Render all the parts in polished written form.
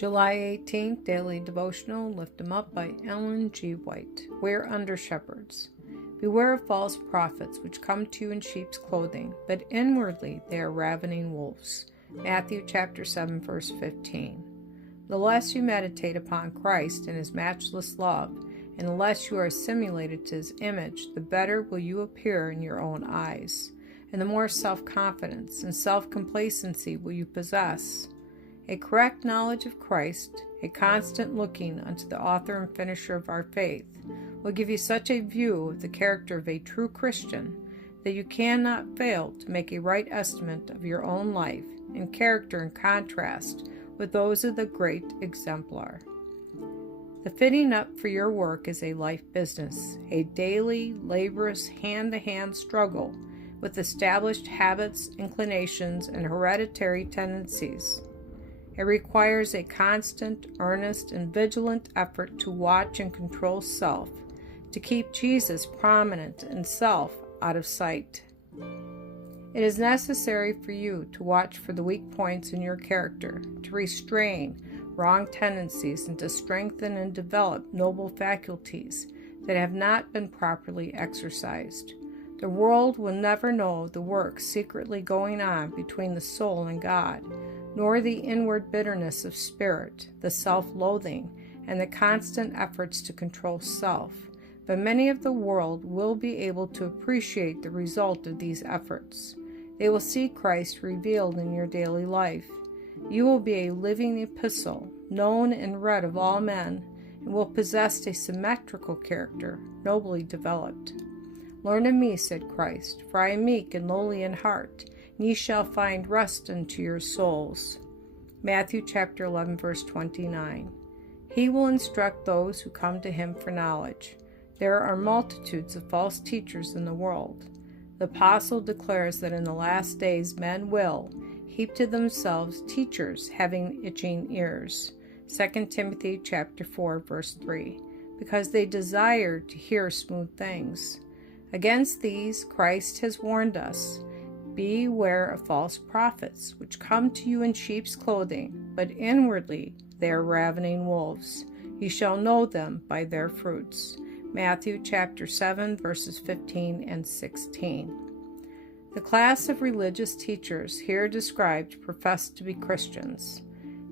July 18th, Daily Devotional, Lift 'em Up by Ellen G. White. We're under shepherds. Beware of false prophets, which come to you in sheep's clothing, but inwardly they are ravening wolves. Matthew chapter 7, verse 15. The less you meditate upon Christ and his matchless love, and the less you are assimilated to his image, the better will you appear in your own eyes, and the more self-confidence and self-complacency will you possess. A correct knowledge of Christ, a constant looking unto the author and finisher of our faith, will give you such a view of the character of a true Christian that you cannot fail to make a right estimate of your own life and character in contrast with those of the great exemplar. The fitting up for your work is a life business, a daily, laborious, hand-to-hand struggle with established habits, inclinations, and hereditary tendencies. It requires a constant, earnest, and vigilant effort to watch and control self, to keep Jesus prominent and self out of sight. It is necessary for you to watch for the weak points in your character, to restrain wrong tendencies, and to strengthen and develop noble faculties that have not been properly exercised. The world will never know the work secretly going on between the soul and God, nor the inward bitterness of spirit, the self-loathing, and the constant efforts to control self. But many of the world will be able to appreciate the result of these efforts. They will see Christ revealed in your daily life. You will be a living epistle, known and read of all men, and will possess a symmetrical character, nobly developed. Learn of me, said Christ, for I am meek and lowly in heart, and ye shall find rest unto your souls. Matthew chapter 11, verse 29. He will instruct those who come to him for knowledge. There are multitudes of false teachers in the world. The apostle declares that in the last days men will heap to themselves teachers having itching ears. 2 Timothy chapter 4, verse 3, because they desire to hear smooth things. Against these Christ has warned us. Beware of false prophets, which come to you in sheep's clothing, but inwardly they are ravening wolves. You shall know them by their fruits. Matthew chapter 7, verses 15 and 16. The class of religious teachers here described profess to be Christians.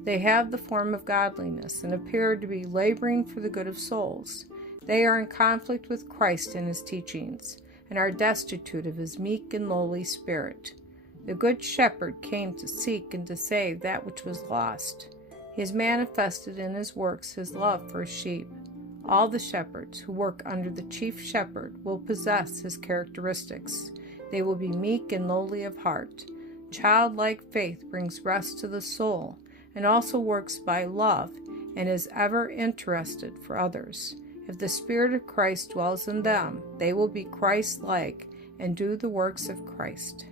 They have the form of godliness and appear to be laboring for the good of souls. They are in conflict with Christ and his teachings, and are destitute of his meek and lowly spirit. The Good Shepherd came to seek and to save that which was lost. He has manifested in his works his love for his sheep. All the shepherds who work under the chief shepherd will possess his characteristics. They will be meek and lowly of heart. Childlike faith brings rest to the soul, and also works by love, and is ever interested for others. If the Spirit of Christ dwells in them, they will be Christ-like and do the works of Christ.